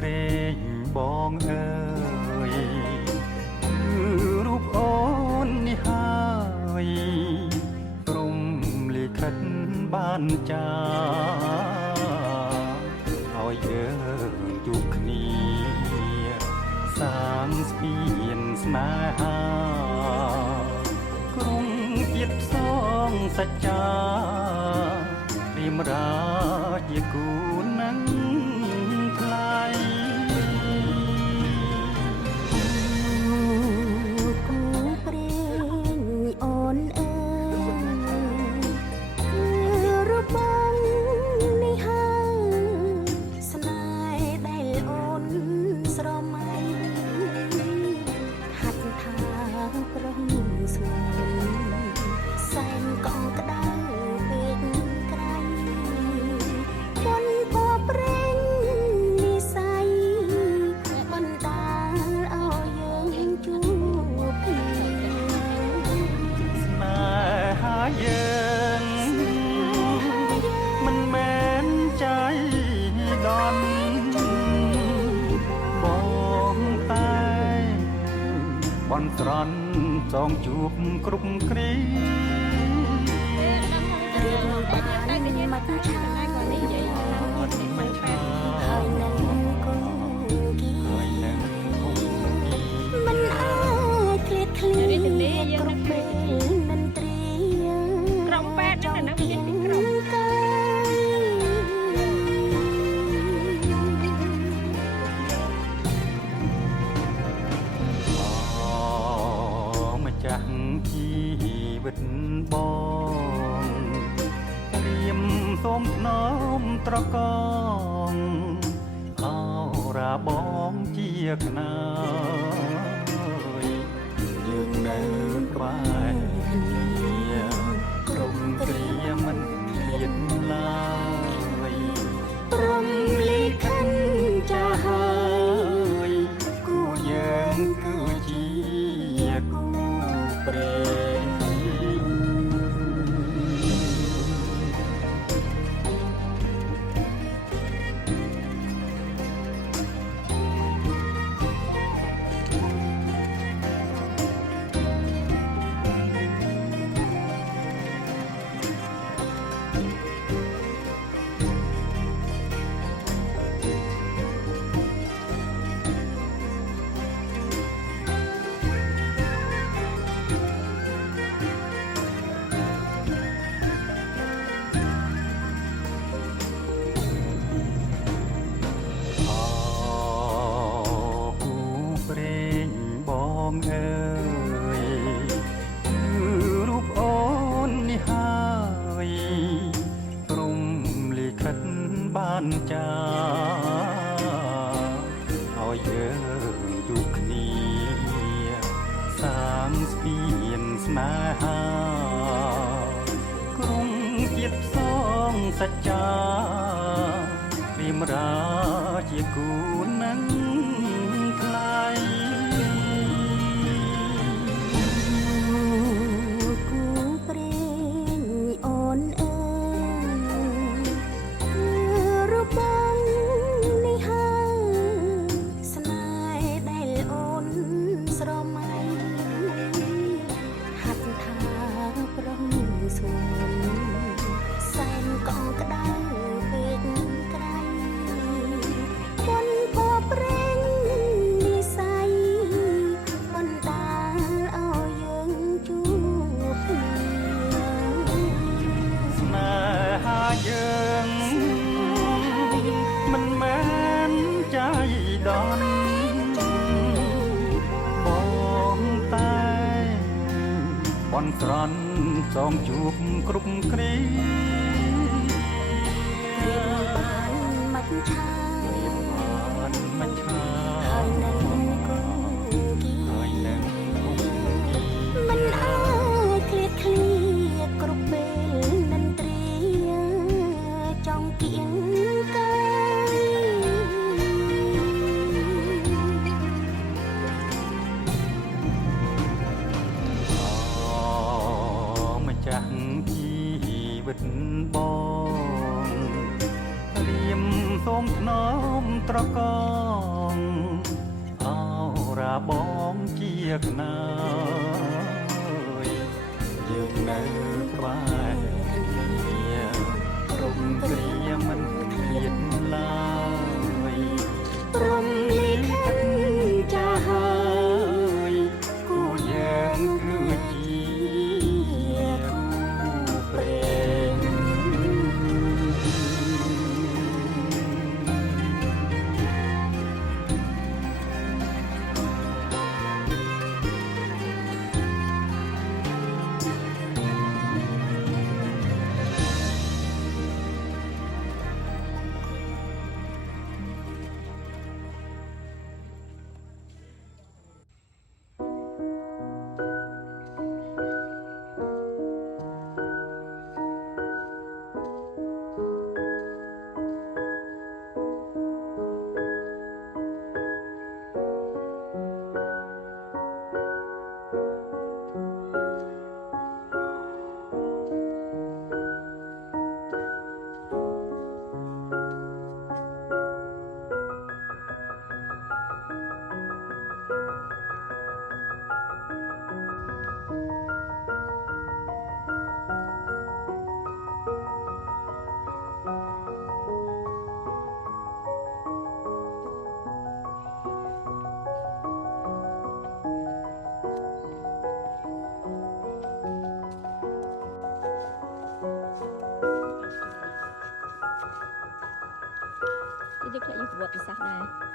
ព្រេងបងអើយគឺរូបអូននេះហើយព្រំលិខិតបានចាឲ្យយើងជួបគ្នាសាងស្ពានស្នេហាក្រុងទៀតផ្សងសច្ចារៀមរាជាគូនឹងថ្លៃគូព្រេងអូនអើយគឺរូបបងនេះហើយស្នេហ៍ដែលអូនស្រមៃហាត់ថាប្រងស្ងួនសែនកងក្តៅពេកក្រៃបុនពព្រេងនិស័យបណ្ដាលឲ្យយើងជួបគ្នាស្នេហាយើងមិនមែនใจដន់បងតែបន់ស្រន់ចងជួបគ្រប់គ្រារៀបបានមកឆានិយាយមិនឆាហើយនឹងគងគីហើយនឹងគងគីមិនអាចឃ្លាតឃ្លាតគ្រប់ពេលមិនត្រៀក្រុមពេទ្យហ្នឹងនិយាយពីក្រុមកាយម្ចាស់ជីវិតបងព្រាមសូមថ្នមត្រកងអរាបងជាខ្នើយយើងនៅក្បែរគ្នាក្រុមគ្រាមិនឃ្លាតឡើយព្រមលិខិតចាស់ហើយគូយើងគឺជាគូព្រេងបងអើយគឺរូបអូននេះហើយព្រំលិខិតបានចាឲ្យយើងជួបគ្នាសាងស្ពានស្នេហាក្រុងទៀតផ្សងសច្ចារៀមរាជាគូនឹងថ្លៃគូព្រេងអូនអើយគឺរូបបងនេះហើយស្នេហ៍ដែលអូនស្រមៃហាត់ថាប្រងស្ងួនសែនកងក្តៅពេកក្រៃបុនពព្រេង ដន់បងតែបន់ស្រន់ចងជួបគ្រប់គ្រា រៀបបានមិនឆា រៀបបានមិនឆា ហើយនឹងគូគី ហើយនឹងគូគី មិនអាចឃ្លាតឃ្លាគ្រប់ពេលនិន្ទ្រាចង់គៀងកាយ ម្ចាស់ជីវិតបងព្រាមសូមថ្នមត្រកងអោរាបងជាក្នាយយើងនៅក្បែរគ្នាគ្រប់គ្រាមិនឃ្លាតឡើយព្រមលិខិតចាស់ហើយគូយើងគឺជាគូព្រេង Jadi kalau you buat pisah dah.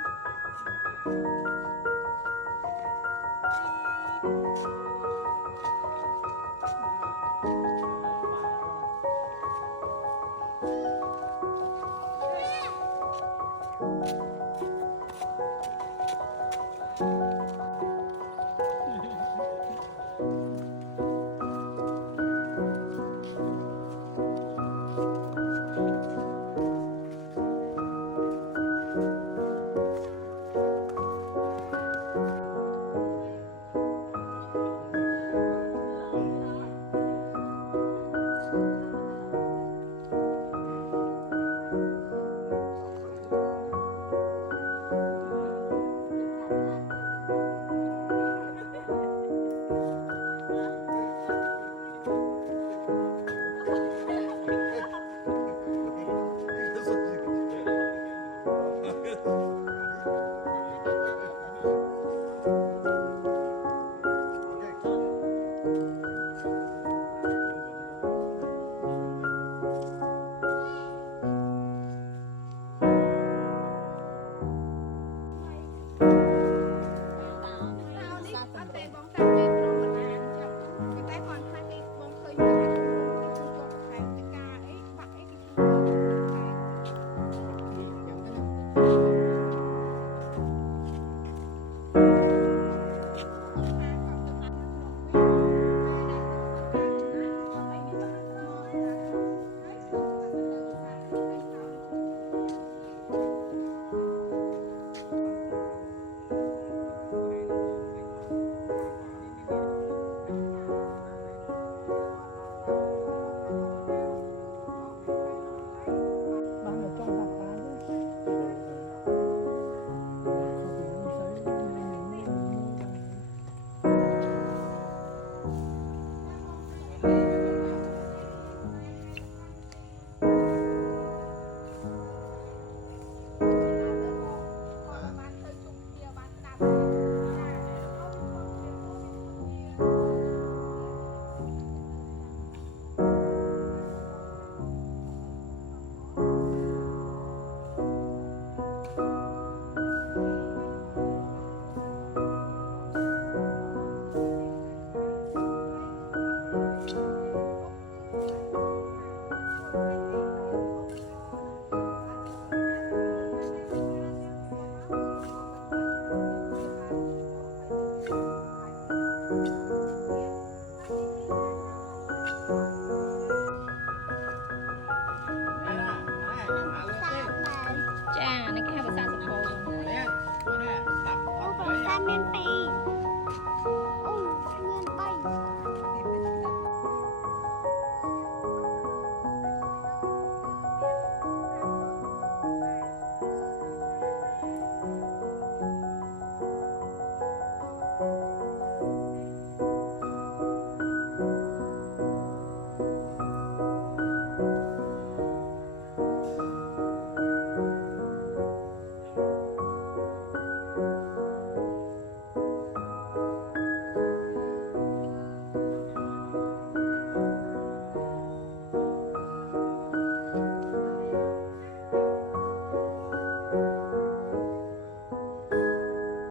ចានេះគេហៅភាសាសុ